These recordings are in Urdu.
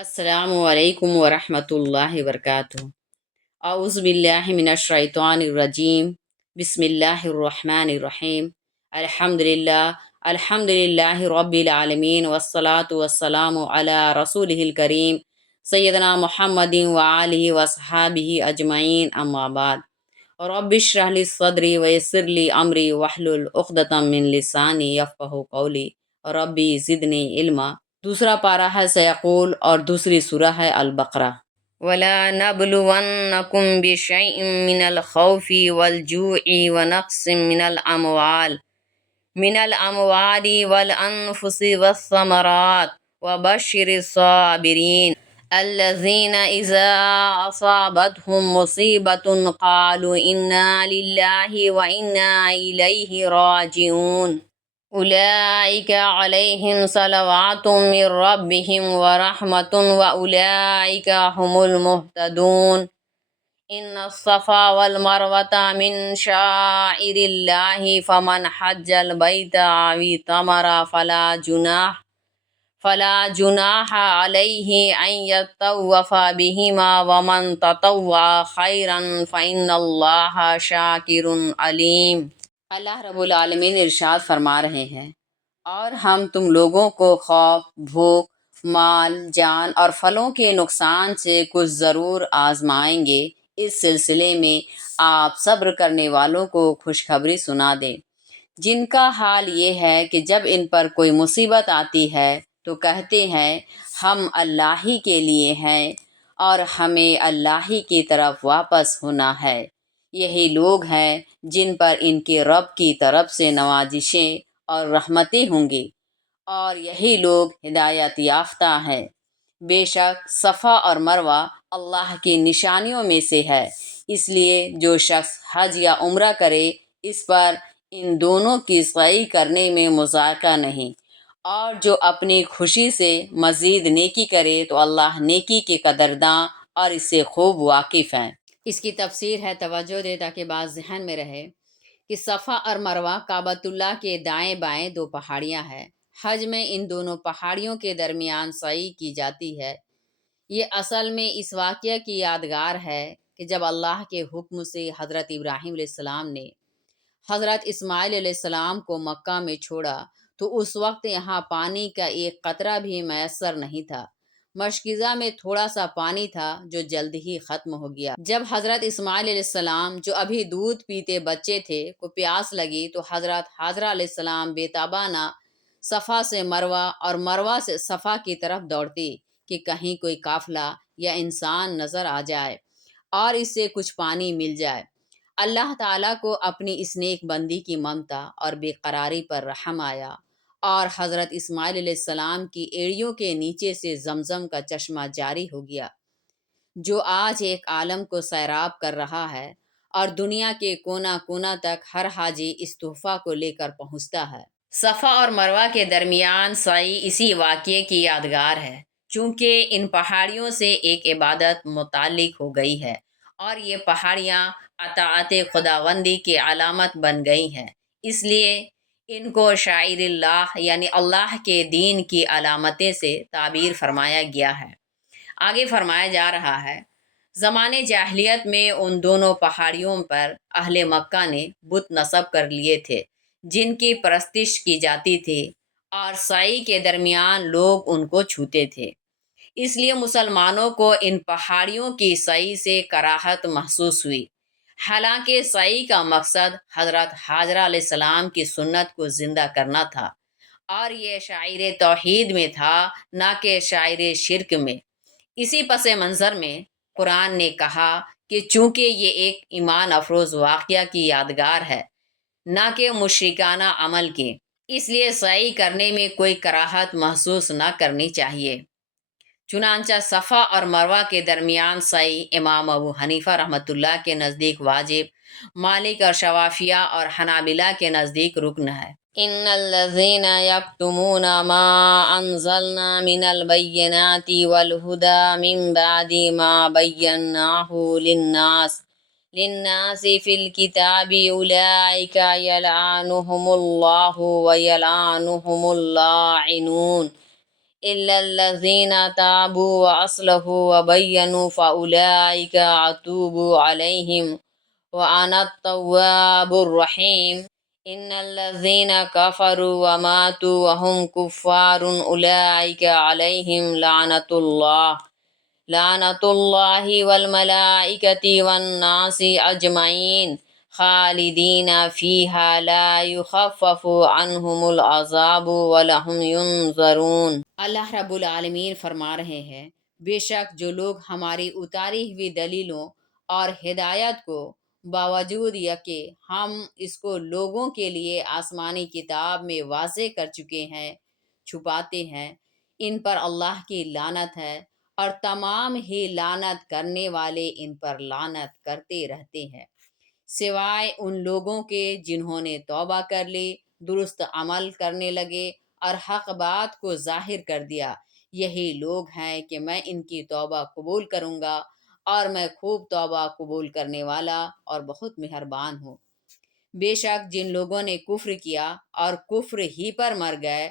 السلام علیکم ورحمۃ اللہ وبرکاتہ۔ اعوذ باللہ من الشیطان الرجیم، بسم اللہ الرحمن الرحیم۔ الحمد للہ رب العالمین، والصلاة والسلام علی رسولہ الکریم سیدنا محمد وآلہ وصحابہ اجمعین، اما بعد۔ رب اشرح لی صدری ویسر لی امری واحلل عقدۃ من لسانی یفقہوا قولی ربی زدنی علما۔ دوسرا پارہ ہے سیقول اور دوسری سورہ ہے البقرہ۔ وَلَنَبْلُوَنَّكُمْ بِشَيْءٍ مِّنَ الْخَوْفِ وَالْجُوعِ وَنَقْصٍ مِّنَ الْأَمْوَالِ وَالْأَنفُسِ وَالثَّمَرَاتِ وَبَشِّرِ الصَّابِرِينَ الَّذِينَ إِذَا أَصَابَتْهُم مُّصِيبَةٌ قَالُوا إِنَّا لِلَّهِ وَإِنَّا إِلَيْهِ راجعون أولئك عليهم صلوات من ربهم ورحمة وأولئك هم المهتدون إن الصفا والمروة من شعائر الله فمن حج البيت أو اعتمر فلا جناح عليه أن يطوف بهما ومن تطوع خيرا فإن الله شاكر عليم۔ اللہ رب العالمین ارشاد فرما رہے ہیں، اور ہم تم لوگوں کو خوف، بھوک، مال، جان اور پھلوں کے نقصان سے کچھ ضرور آزمائیں گے۔ اس سلسلے میں آپ صبر کرنے والوں کو خوشخبری سنا دیں، جن کا حال یہ ہے کہ جب ان پر کوئی مصیبت آتی ہے تو کہتے ہیں ہم اللہ ہی کے لیے ہیں اور ہمیں اللہ ہی کی طرف واپس ہونا ہے۔ یہی لوگ ہیں جن پر ان کے رب کی طرف سے نوازشیں اور رحمتیں ہوں گی، اور یہی لوگ ہدایت یافتہ ہیں۔ بے شک صفا اور مروہ اللہ کی نشانیوں میں سے ہے، اس لیے جو شخص حج یا عمرہ کرے اس پر ان دونوں کی سعی کرنے میں مذائقہ نہیں، اور جو اپنی خوشی سے مزید نیکی کرے تو اللہ نیکی کے قدرداں اور اس سے خوب واقف ہیں۔ اس کی تفسیر ہے، توجہ دے تاکہ بات ذہن میں رہے، کہ صفا اور مروہ کعبۃ اللہ کے دائیں بائیں دو پہاڑیاں ہیں۔ حج میں ان دونوں پہاڑیوں کے درمیان سعی کی جاتی ہے۔ یہ اصل میں اس واقعہ کی یادگار ہے کہ جب اللہ کے حکم سے حضرت ابراہیم علیہ السلام نے حضرت اسماعیل علیہ السلام کو مکہ میں چھوڑا تو اس وقت یہاں پانی کا ایک قطرہ بھی میسر نہیں تھا۔ مشکیزہ میں تھوڑا سا پانی تھا جو جلد ہی ختم ہو گیا۔ جب حضرت اسماعیل علیہ السلام جو ابھی دودھ پیتے بچے تھے کو پیاس لگی تو حضرت حاجرہ علیہ السلام بے تابانہ صفا سے مروہ اور مروہ سے صفا کی طرف دوڑتی کہ کہیں کوئی قافلہ یا انسان نظر آ جائے اور اس سے کچھ پانی مل جائے۔ اللہ تعالیٰ کو اپنی اس نیک بندی کی ممتا اور بے قراری پر رحم آیا، اور حضرت اسماعیل علیہ السلام کی ایڑیوں کے نیچے سے زمزم کا چشمہ جاری ہو گیا، جو آج ایک عالم کو سیراب کر رہا ہے، اور دنیا کے کونا کونا تک ہر حاجی اس تحفہ کو لے کر پہنچتا ہے۔ صفا اور مروہ کے درمیان سعی اسی واقعے کی یادگار ہے، چونکہ ان پہاڑیوں سے ایک عبادت متعلق ہو گئی ہے، اور یہ پہاڑیاں اطاعت خداوندی کی علامت بن گئی ہیں، اس لیے ان کو شعائر اللہ یعنی اللہ کے دین کی علامتیں سے تعبیر فرمایا گیا ہے۔ آگے فرمایا جا رہا ہے، زمانے جاہلیت میں ان دونوں پہاڑیوں پر اہل مکہ نے بت نصب کر لیے تھے جن کی پرستش کی جاتی تھی، اور سعی کے درمیان لوگ ان کو چھوتے تھے۔ اس لیے مسلمانوں کو ان پہاڑیوں کی سعی سے کراہت محسوس ہوئی، حالانکہ سعی کا مقصد حضرت حاجرہ علیہ السلام کی سنت کو زندہ کرنا تھا، اور یہ شاعر توحید میں تھا نہ کہ شاعر شرک میں۔ اسی پس منظر میں قرآن نے کہا کہ چونکہ یہ ایک ایمان افروز واقعہ کی یادگار ہے نہ کہ مشرکانہ عمل کی، اس لیے سعی کرنے میں کوئی کراہت محسوس نہ کرنی چاہیے۔ چنانچہ صفا اور مروہ کے درمیان سعی امام ابو حنیفہ رحمۃ اللہ کے نزدیک واجب، مالک اور شوافیہ اور حنابلہ کے نزدیک رکن ہے۔ ان الذین یکتمون ما انزلنا من البینات والہدی من بعد ما بیناہ للناس فی الکتاب اولئک یلعنہم اللہ ویلعنہم اللاعنون إلا الذين تابوا وأصلحوا وبينوا فأولئك أتوب عليهم وأنا التواب الرحيم إن الذين كفروا وماتوا وهم كفار أولئك عليهم لعنة الله والملائكة والناس أجمعين خالدین فیہا لا یخفف عنہم العذاب ولہم ینظرون۔ اللہ رب العالمین فرما رہے ہیں، بے شک جو لوگ ہماری اتاری ہوئی دلیلوں اور ہدایت کو باوجود یہ کہ ہم اس کو لوگوں کے لیے آسمانی کتاب میں واضح کر چکے ہیں چھپاتے ہیں، ان پر اللہ کی لعنت ہے اور تمام ہی لعنت کرنے والے ان پر لعنت کرتے رہتے ہیں، سوائے ان لوگوں کے جنہوں نے توبہ کر لی، درست عمل کرنے لگے اور حق بات کو ظاہر کر دیا، یہی لوگ ہیں کہ میں ان کی توبہ قبول کروں گا اور میں خوب توبہ قبول کرنے والا اور بہت مہربان ہوں۔ بے شک جن لوگوں نے کفر کیا اور کفر ہی پر مر گئے،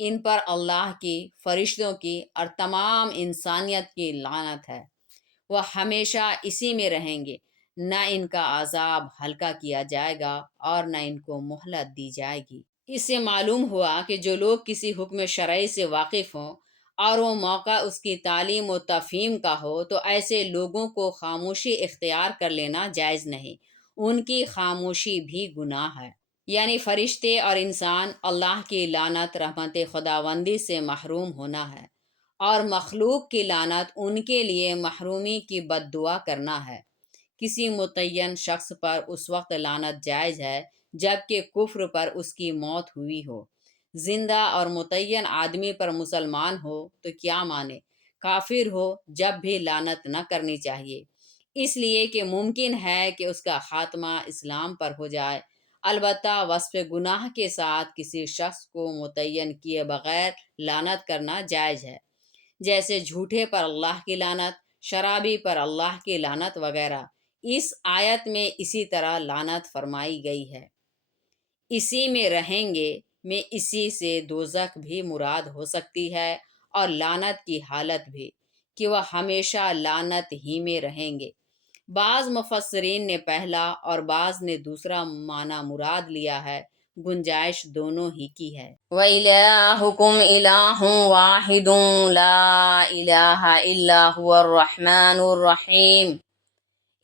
ان پر اللہ کی، فرشتوں کی اور تمام انسانیت کی لعنت ہے، وہ ہمیشہ اسی میں رہیں گے، نہ ان کا عذاب ہلکا کیا جائے گا اور نہ ان کو مہلت دی جائے گی۔ اس سے معلوم ہوا کہ جو لوگ کسی حکم شرعی سے واقف ہوں اور وہ موقع اس کی تعلیم و تفہیم کا ہو تو ایسے لوگوں کو خاموشی اختیار کر لینا جائز نہیں، ان کی خاموشی بھی گناہ ہے۔ یعنی فرشتے اور انسان اللہ کی لعنت رحمت خداوندی سے محروم ہونا ہے، اور مخلوق کی لعنت ان کے لیے محرومی کی بد دعا کرنا ہے۔ کسی متعین شخص پر اس وقت لعنت جائز ہے جبکہ کفر پر اس کی موت ہوئی ہو، زندہ اور متعین آدمی پر مسلمان ہو تو کیا مانے، کافر ہو جب بھی لعنت نہ کرنی چاہیے، اس لیے کہ ممکن ہے کہ اس کا خاتمہ اسلام پر ہو جائے، البتہ وصف گناہ کے ساتھ کسی شخص کو متعین کیے بغیر لعنت کرنا جائز ہے، جیسے جھوٹے پر اللہ کی لعنت، شرابی پر اللہ کی لعنت وغیرہ۔ اس آیت میں اسی طرح لعنت فرمائی گئی ہے۔ اسی میں رہیں گے میں اسی سے دوزخ بھی مراد ہو سکتی ہے اور لعنت کی حالت بھی، کہ وہ ہمیشہ لعنت ہی میں رہیں گے۔ بعض مفسرین نے پہلا اور بعض نے دوسرا معنی مراد لیا ہے، گنجائش دونوں ہی کی ہے۔ وَإِلَٰهُكُمْ إِلَٰهٌ وَاحِدٌ لَا إِلَٰهَ إِلَّا هُوَ الرَّحْمَٰنُ الرَّحِيمُ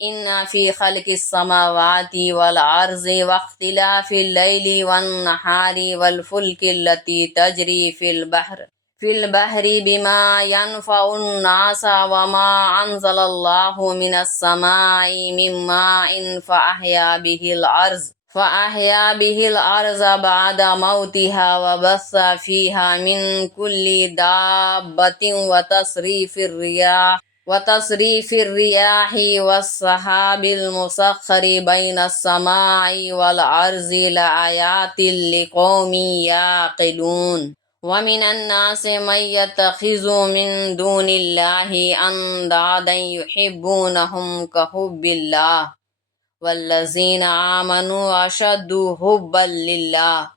إِنَّ فِي خَلْقِ السَّمَاوَاتِ وَالْأَرْضِ وَاخْتِلَافِ اللَّيْلِ وَالنَّهَارِ وَالْفُلْكِ الَّتِي تَجْرِي فِي الْبَحْرِ بِمَا يَنْفَعُ النَّاسَ وَمَا أَنزَلَ اللَّهُ مِنَ السَّمَاءِ مِن مَّاءٍ فَأَحْيَا بِهِ الْأَرْضَ بَعْدَ مَوْتِهَا وَبَثَّ فِيهَا مِن كُلِّ دَابَّةٍ وتصریف الرياح والسحاب المسخر بين السماء والأرض لآيات لقوم يعقلون ومن الناس من يتخذ من دون الله أندادا يحبونهم كحب الله والذين آمنوا أشد حبا لله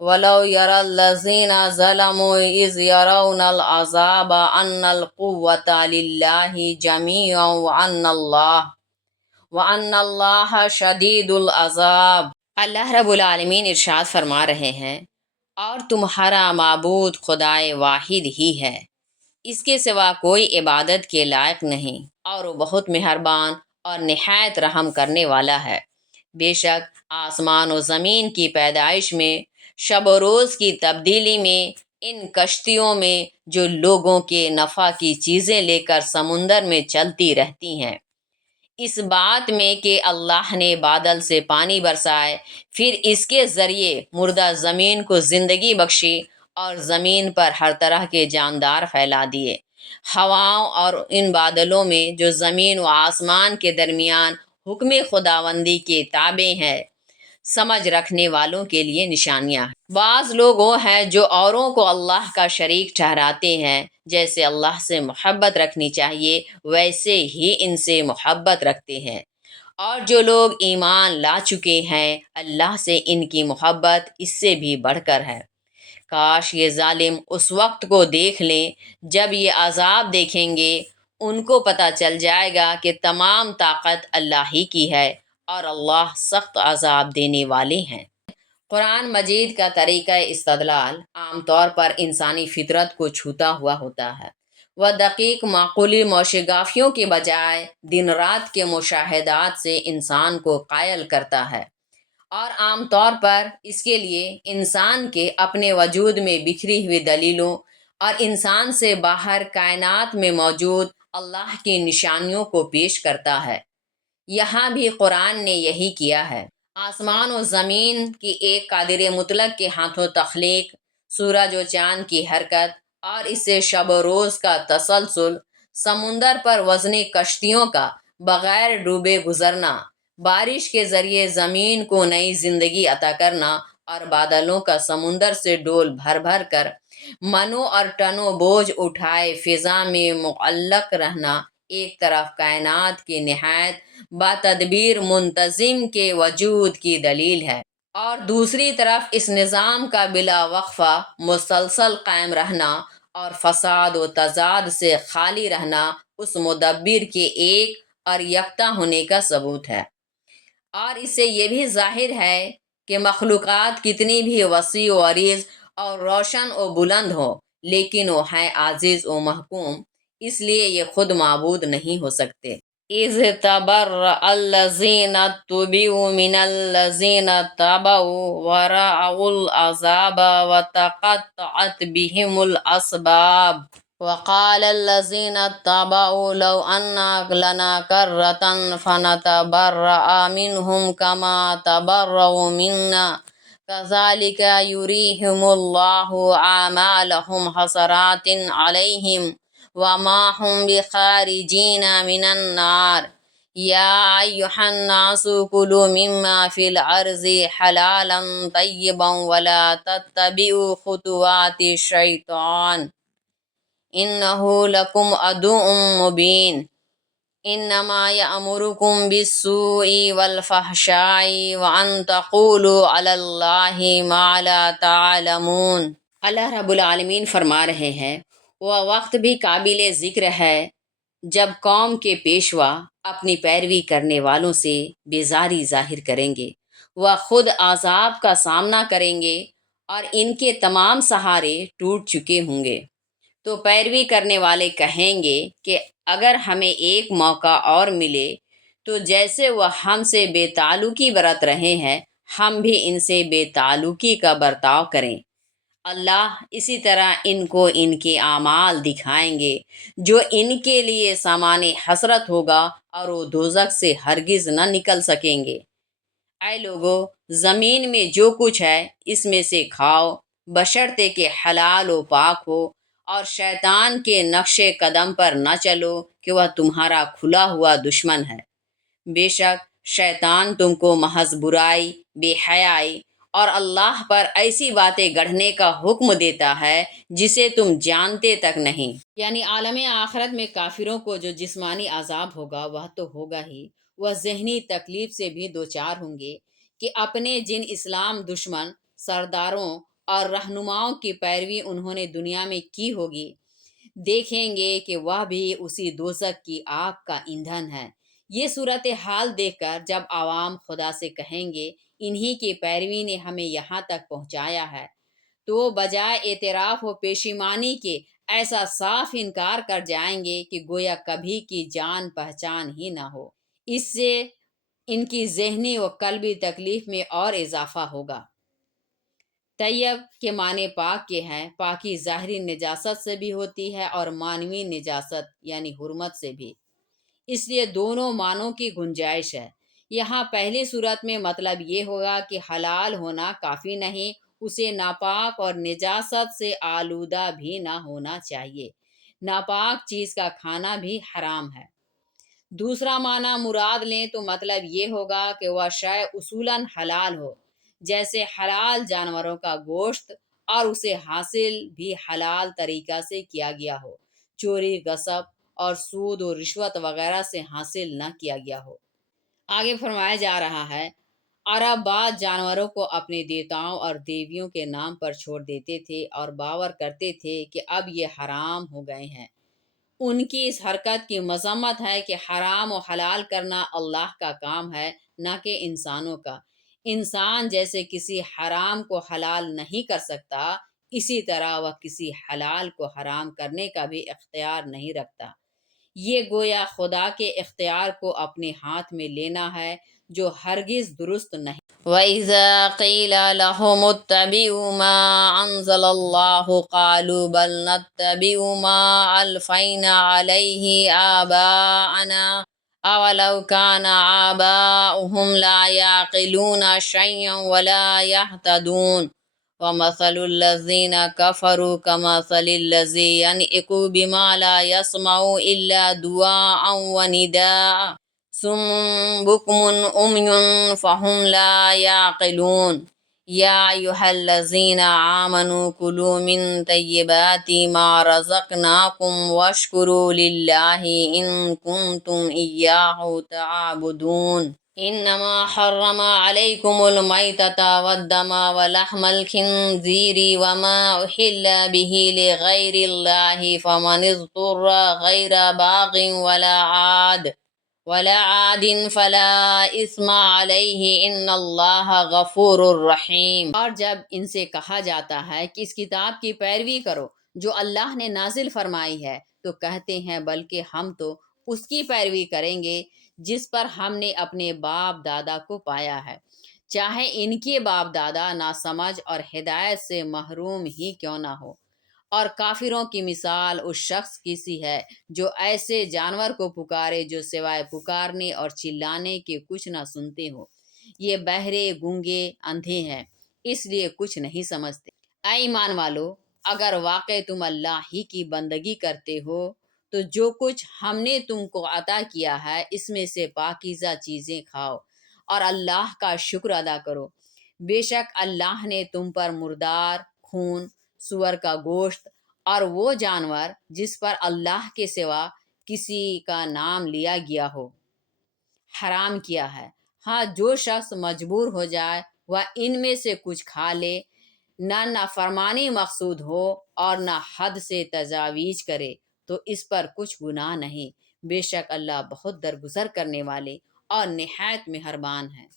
وَلَوْ يَرَى الَّذِينَ ظَلَمُوا إِذْ يَرَوْنَ الْعَذَابَ أَنَّ الْقُوَّةَ لِلَّهِ جَمِيعًا وَأَنَّ اللَّهَ شَدِيدُ الْعَذَابِ۔ اللہ رب العالمین ارشاد فرما رہے ہیں، اور تمہارا معبود خدائے واحد ہی ہے، اس کے سوا کوئی عبادت کے لائق نہیں، اور وہ بہت مہربان اور نہایت رحم کرنے والا ہے۔ بے شک آسمان و زمین کی پیدائش میں، شب و روز کی تبدیلی میں، ان کشتیوں میں جو لوگوں کے نفع کی چیزیں لے کر سمندر میں چلتی رہتی ہیں، اس بات میں کہ اللہ نے بادل سے پانی برسائے، پھر اس کے ذریعے مردہ زمین کو زندگی بخشی اور زمین پر ہر طرح کے جاندار پھیلا دیے، ہواؤں اور ان بادلوں میں جو زمین و آسمان کے درمیان حکم خداوندی کے تابع ہے، سمجھ رکھنے والوں کے لیے نشانیاں ہیں۔ بعض لوگ وہ ہیں جو اوروں کو اللہ کا شریک ٹھہراتے ہیں، جیسے اللہ سے محبت رکھنی چاہیے ویسے ہی ان سے محبت رکھتے ہیں، اور جو لوگ ایمان لا چکے ہیں اللہ سے ان کی محبت اس سے بھی بڑھ کر ہے۔ کاش یہ ظالم اس وقت کو دیکھ لیں جب یہ عذاب دیکھیں گے، ان کو پتہ چل جائے گا کہ تمام طاقت اللہ ہی کی ہے اور اللہ سخت عذاب دینے والے ہیں۔ قرآن مجید کا طریقہ استدلال عام طور پر انسانی فطرت کو چھوتا ہوا ہوتا ہے۔ وہ دقیق معقولی موشگافیوں کے بجائے دن رات کے مشاہدات سے انسان کو قائل کرتا ہے، اور عام طور پر اس کے لیے انسان کے اپنے وجود میں بکھری ہوئی دلیلوں اور انسان سے باہر کائنات میں موجود اللہ کی نشانیوں کو پیش کرتا ہے۔ یہاں بھی قرآن نے یہی کیا ہے۔ آسمان و زمین کی ایک قادر مطلق کے ہاتھوں تخلیق، سورج و چاند کی حرکت اور اس سے شب و روز کا تسلسل، سمندر پر وزنی کشتیوں کا بغیر ڈوبے گزرنا، بارش کے ذریعے زمین کو نئی زندگی عطا کرنا اور بادلوں کا سمندر سے ڈول بھر بھر کر منوں اور ٹنوں بوجھ اٹھائے فضا میں معلق رہنا، ایک طرف کائنات کی نہایت باتدبیر منتظم کے وجود کی دلیل ہے، اور دوسری طرف اس نظام کا بلا وقفہ مسلسل قائم رہنا اور فساد و تضاد سے خالی رہنا اس مدبر کے ایک اور یکتا ہونے کا ثبوت ہے۔ اور اس سے یہ بھی ظاہر ہے کہ مخلوقات کتنی بھی وسیع و عریض اور روشن و بلند ہو، لیکن وہ ہیں عاجز و محکوم، اس لیے یہ خود معبود نہیں ہو سکتے۔ اِذْ تَبَرَّأَ الَّذِينَ اتُّبِعُوا مِنَ الَّذِينَ اتَّبَعُوا وَرَأَوُا الْعَذَابَ وَتَقَطَّعَتْ بِهِمُ الْأَسْبَابُ وَقَالَ الَّذِينَ اتَّبَعُوا لَوْ أَنَّ لَنَا كَرَّةً فَنَتَبَرَّأَ مِنْهُمْ كَمَا تَبَرَّؤُوا مِنَّا كَذَلِكَ يُرِيهِمُ اللَّهُ أَعْمَالَهُمْ حَسَرَاتٍ عَلَيْهِمْ وَمَا هُمْ بِخَارِجِينَ مِنَ النَّارِ يَا أَيُّهَا النَّاسُ كُلُوا مِمَّا فِي الْأَرْضِ حَلَالًا طَيِّبًا وَلَا تَتَّبِعُوا خُطُوَاتِ الشَّيْطَانِ إِنَّهُ لَكُمْ عَدُوٌّ مُّبِينٌ إِنَّمَا يَأْمُرُكُم بِالسُّوءِ وَالْفَحْشَاءِ وَأَن تَقُولُوا عَلَى اللَّهِ مَا لَا تَعْلَمُونَ۔ اللہ رب العالمین فرما رہے ہیں، وہ وقت بھی قابل ذکر ہے جب قوم کے پیشوا اپنی پیروی کرنے والوں سے بیزاری ظاہر کریں گے، وہ خود عذاب کا سامنا کریں گے اور ان کے تمام سہارے ٹوٹ چکے ہوں گے، تو پیروی کرنے والے کہیں گے کہ اگر ہمیں ایک موقع اور ملے تو جیسے وہ ہم سے بے تعلقی برت رہے ہیں، ہم بھی ان سے بے تعلقی کا برتاؤ کریں۔ اللہ اسی طرح ان کو ان کے اعمال دکھائیں گے جو ان کے لیے سامان حسرت ہوگا، اور وہ دوزخ سے ہرگز نہ نکل سکیں گے۔ اے لوگو، زمین میں جو کچھ ہے اس میں سے کھاؤ، بشرطے کہ حلال و پاک ہو، اور شیطان کے نقش قدم پر نہ چلو کہ وہ تمہارا کھلا ہوا دشمن ہے۔ بے شک شیطان تم کو محض برائی، بے حیائی اور اللہ پر ایسی باتیں گڑھنے کا حکم دیتا ہے جسے تم جانتے تک نہیں۔ یعنی عالم آخرت میں کافروں کو جو جسمانی عذاب ہوگا وہ تو ہوگا ہی، وہ ذہنی تکلیف سے بھی دوچار ہوں گے کہ اپنے جن اسلام دشمن سرداروں اور رہنماؤں کی پیروی انہوں نے دنیا میں کی ہوگی، دیکھیں گے کہ وہ بھی اسی دوزخ کی آگ کا ایندھن ہے۔ یہ صورتحال دیکھ کر جب عوام خدا سے کہیں گے انہی کی پیروی نے ہمیں یہاں تک پہنچایا ہے، تو بجائے اعتراف و پیشیمانی کے ایسا صاف انکار کر جائیں گے کہ گویا کبھی کی جان پہچان ہی نہ ہو۔ اس سے ان کی ذہنی و قلبی تکلیف میں اور اضافہ ہوگا۔ طیب کے معنی پاک کے ہیں، پاکی ظاہری نجاست سے بھی ہوتی ہے اور معنوی نجاست یعنی حرمت سے بھی، اس لیے دونوں معنوں کی گنجائش ہے۔ یہاں پہلی صورت میں مطلب یہ ہوگا کہ حلال ہونا کافی نہیں، اسے ناپاک اور نجاست سے آلودہ بھی نہ ہونا چاہیے، ناپاک چیز کا کھانا بھی حرام ہے۔ دوسرا معنی مراد لیں تو مطلب یہ ہوگا کہ وہ شے اصولاً حلال ہو، جیسے حلال جانوروں کا گوشت، اور اسے حاصل بھی حلال طریقہ سے کیا گیا ہو، چوری، غصب اور سود و رشوت وغیرہ سے حاصل نہ کیا گیا ہو۔ آگے فرمایا جا رہا ہے، اور اب بعض جانوروں کو اپنے دیوتاؤں اور دیویوں کے نام پر چھوڑ دیتے تھے اور باور کرتے تھے کہ اب یہ حرام ہو گئے ہیں۔ ان کی اس حرکت کی مذمت ہے کہ حرام و حلال کرنا اللہ کا کام ہے، نہ کہ انسانوں کا۔ انسان جیسے کسی حرام کو حلال نہیں کر سکتا، اسی طرح وہ کسی حلال کو حرام کرنے کا بھی اختیار نہیں رکھتا۔ یہ گویا خدا کے اختیار کو اپنے ہاتھ میں لینا ہے، جو ہرگز درست نہیں۔ وَإِذَا قِيلَ لَهُمُ اتَّبِعُوا مَا أَنزَلَ اللَّهُ قَالُوا بَلْ نَتَّبِعُ مَا أَلْفَيْنَا عَلَيْهِ آبَاءَنَا أَوَلَوْ كَانَ آبَاؤُهُمْ لَا يَعْقِلُونَ شَيْئًا وَلَا يَهْتَدُونَ وَمَثَلُ الَّذِينَ كَفَرُوا كَمَثَلِ الَّذِي يَنْعِقُ بِمَا لَا يَسْمَعُ إِلَّا دُعَاءً وَنِدَاءً صم بكم عمي فهم لا يعقلون يا أيها الذين آمنوا كلوا من طيبات ما رزقناكم واشكروا لله إن كنتم إياه تعبدون إنما حرم عليكم الميتة والدم ولحم الخنزير وما أحل به لغير الله فمن اضطر غير باغ ولا عاد فلا اثم علیہ ان اللہ غفور الرحیم۔ اور جب ان سے کہا جاتا ہے کہ اس کتاب کی پیروی کرو جو اللہ نے نازل فرمائی ہے، تو کہتے ہیں بلکہ ہم تو اس کی پیروی کریں گے جس پر ہم نے اپنے باپ دادا کو پایا ہے، چاہے ان کے باپ دادا ناسمجھ اور ہدایت سے محروم ہی کیوں نہ ہو۔ اور کافروں کی مثال اس شخص کی سی ہے جو ایسے جانور کو پکارے جو سوائے پکارنے اور چلانے کے کچھ نہ سنتے ہو۔ یہ بہرے، گونگے، اندھے ہیں، اس لیے کچھ نہیں سمجھتے۔ اے ایمان والو، اگر واقع تم اللہ ہی کی بندگی کرتے ہو تو جو کچھ ہم نے تم کو عطا کیا ہے اس میں سے پاکیزہ چیزیں کھاؤ اور اللہ کا شکر ادا کرو۔ بے شک اللہ نے تم پر مردار، خون، سور کا گوشت اور وہ جانور جس پر اللہ کے سوا کسی کا نام لیا گیا ہو حرام کیا ہے۔ ہاں، جو شخص مجبور ہو جائے وہ ان میں سے کچھ کھا لے، نہ نافرمانی مقصود ہو اور نہ حد سے تجاویز کرے تو اس پر کچھ گناہ نہیں۔ بے شک اللہ بہت درگزر کرنے والے اور نہایت مہربان ہے۔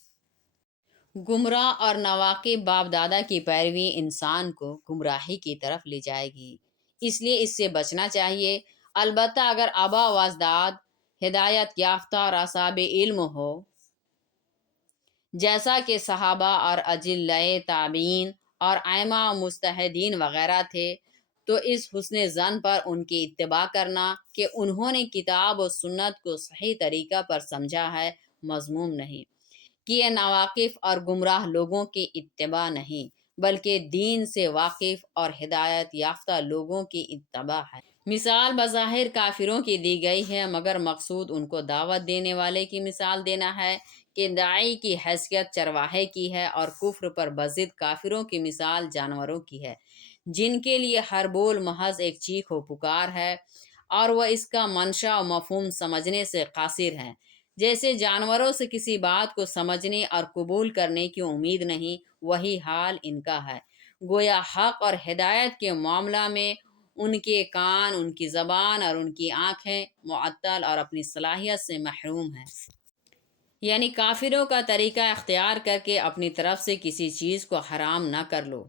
گمراہ اور ناواقف باپ دادا کی پیروی انسان کو گمراہی کی طرف لے جائے گی، اس لیے اس سے بچنا چاہیے۔ البتہ اگر آبا و اجداد ہدایت یافتہ اور اصحاب علم ہو، جیسا کہ صحابہ اور اجلائے تابعین اور ائمہ و مجتہدین وغیرہ تھے، تو اس حسن ظن پر ان کی اتباع کرنا کہ انہوں نے کتاب و سنت کو صحیح طریقہ پر سمجھا ہے مذموم نہیں، کہ یہ ناواقف اور گمراہ لوگوں کی اتباع نہیں بلکہ دین سے واقف اور ہدایت یافتہ لوگوں کی اتباع ہے۔ مثال بظاہر کافروں کی دی گئی ہے، مگر مقصود ان کو دعوت دینے والے کی مثال دینا ہے کہ داعی کی حیثیت چرواہے کی ہے، اور کفر پر بضد کافروں کی مثال جانوروں کی ہے، جن کے لیے ہر بول محض ایک چیخ و پکار ہے اور وہ اس کا منشا و مفہوم سمجھنے سے قاصر ہیں۔ جیسے جانوروں سے کسی بات کو سمجھنے اور قبول کرنے کی امید نہیں، وہی حال ان کا ہے۔ گویا حق اور ہدایت کے معاملہ میں ان کے کان، ان کی زبان اور ان کی آنکھیں معطل اور اپنی صلاحیت سے محروم ہیں۔ یعنی کافروں کا طریقہ اختیار کر کے اپنی طرف سے کسی چیز کو حرام نہ کر لو،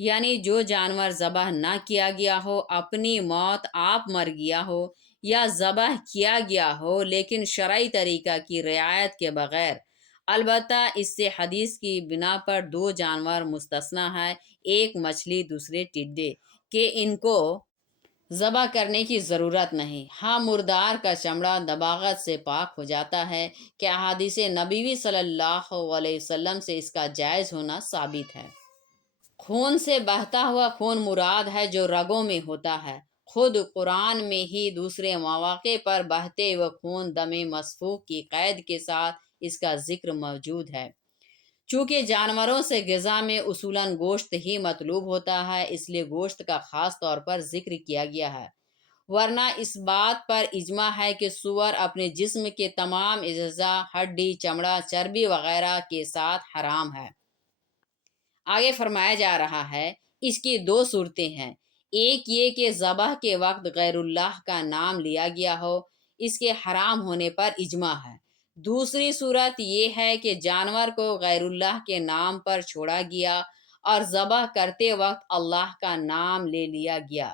یعنی جو جانور ذبح نہ کیا گیا ہو، اپنی موت آپ مر گیا ہو، یا ذبح کیا گیا ہو لیکن شرعی طریقہ کی رعایت کے بغیر۔ البتہ اس سے حدیث کی بنا پر دو جانور مستثنی ہے، ایک مچھلی، دوسرے ٹڈے، کہ ان کو ذبح کرنے کی ضرورت نہیں۔ ہاں، مردار کا چمڑا دباغت سے پاک ہو جاتا ہے کہ احادیث نبوی صلی اللہ علیہ وسلم سے اس کا جائز ہونا ثابت ہے۔ خون سے بہتا ہوا خون مراد ہے جو رگوں میں ہوتا ہے۔ خود قرآن میں ہی دوسرے مواقع پر بہتے ہوئے خون دم مسفوح کی قید کے ساتھ اس کا ذکر موجود ہے۔ چونکہ جانوروں سے غذا میں اصولاً گوشت ہی مطلوب ہوتا ہے، اس لیے گوشت کا خاص طور پر ذکر کیا گیا ہے۔ ورنہ اس بات پر اجماع ہے کہ سور اپنے جسم کے تمام اجزاء، ہڈی، چمڑا، چربی وغیرہ کے ساتھ حرام ہے۔ آگے فرمایا جا رہا ہے اس کی دو صورتیں ہیں، ایک یہ کہ ذبح کے وقت غیر اللہ کا نام لیا گیا ہو، اس کے حرام ہونے پر اجماع ہے۔ دوسری صورت یہ ہے کہ جانور کو غیر اللہ کے نام پر چھوڑا گیا اور ذبح کرتے وقت اللہ کا نام لے لیا گیا۔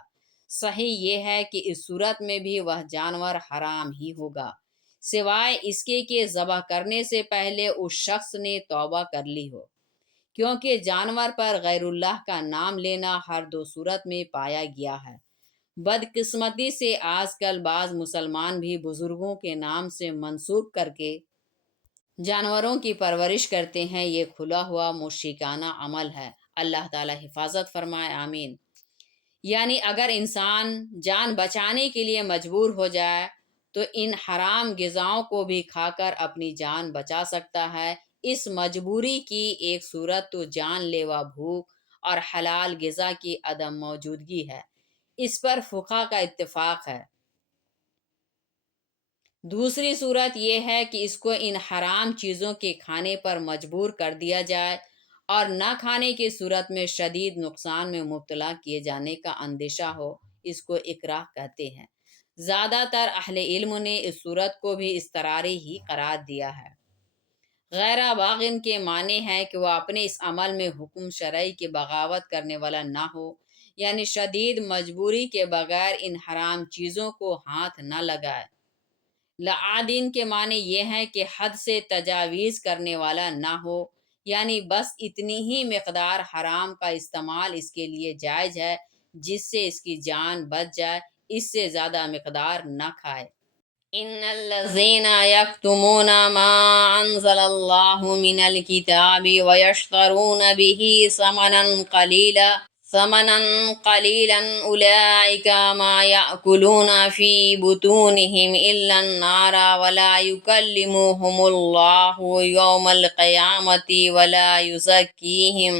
صحیح یہ ہے کہ اس صورت میں بھی وہ جانور حرام ہی ہوگا، سوائے اس کے کہ ذبح کرنے سے پہلے اس شخص نے توبہ کر لی ہو، کیونکہ جانور پر غیر اللہ کا نام لینا ہر دو صورت میں پایا گیا ہے۔ بدقسمتی سے آج کل بعض مسلمان بھی بزرگوں کے نام سے منسوب کر کے جانوروں کی پرورش کرتے ہیں، یہ کھلا ہوا مشرکانہ عمل ہے۔ اللہ تعالی حفاظت فرمائے، آمین۔ یعنی اگر انسان جان بچانے کے لیے مجبور ہو جائے تو ان حرام غذاؤں کو بھی کھا کر اپنی جان بچا سکتا ہے۔ اس مجبوری کی ایک صورت تو جان لیوا بھوک اور حلال غذا کی عدم موجودگی ہے، اس پر فقہا کا اتفاق ہے۔ دوسری صورت یہ ہے کہ اس کو ان حرام چیزوں کے کھانے پر مجبور کر دیا جائے اور نہ کھانے کی صورت میں شدید نقصان میں مبتلا کیے جانے کا اندیشہ ہو، اس کو اکراہ کہتے ہیں۔ زیادہ تر اہل علم نے اس صورت کو بھی اضطراری ہی قرار دیا ہے۔ غیر باغن کے معنی ہے کہ وہ اپنے اس عمل میں حکم شرعی کی بغاوت کرنے والا نہ ہو، یعنی شدید مجبوری کے بغیر ان حرام چیزوں کو ہاتھ نہ لگائے۔ لعادین کے معنی یہ ہے کہ حد سے تجاویز کرنے والا نہ ہو، یعنی بس اتنی ہی مقدار حرام کا استعمال اس کے لیے جائز ہے جس سے اس کی جان بچ جائے، اس سے زیادہ مقدار نہ کھائے۔ ان الذين يكتمون ما انزل الله من الكتاب ويشترون به ثمنا قليلا اولئك ما يأكلون في بطونهم الا النار ولا يكلمهم الله يوم القيامة ولا يزكيهم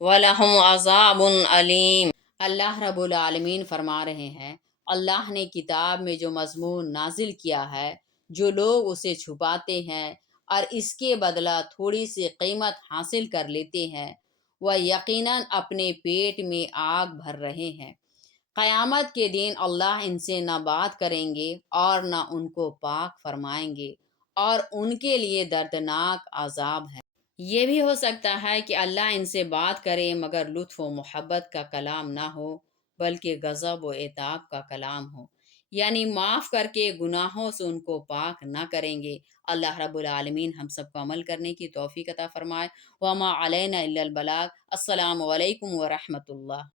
وَلَهُمْ عَذَابٌ أَلِيمٌ۔ اللہ رب العالمین فرما رہے ہیں، اللہ نے کتاب میں جو مضمون نازل کیا ہے، جو لوگ اسے چھپاتے ہیں اور اس کے بدلہ تھوڑی سی قیمت حاصل کر لیتے ہیں، وہ یقیناً اپنے پیٹ میں آگ بھر رہے ہیں۔ قیامت کے دن اللہ ان سے نہ بات کریں گے اور نہ ان کو پاک فرمائیں گے، اور ان کے لیے دردناک عذاب ہے۔ یہ بھی ہو سکتا ہے کہ اللہ ان سے بات کرے مگر لطف و محبت کا کلام نہ ہو، بلکہ غضب و عتاب کا کلام ہو، یعنی معاف کر کے گناہوں سے ان کو پاک نہ کریں گے۔ اللہ رب العالمین ہم سب کو عمل کرنے کی توفیق عطا فرمائے۔ وما علینا الا البلاغ۔ السلام علیکم ورحمۃ اللہ۔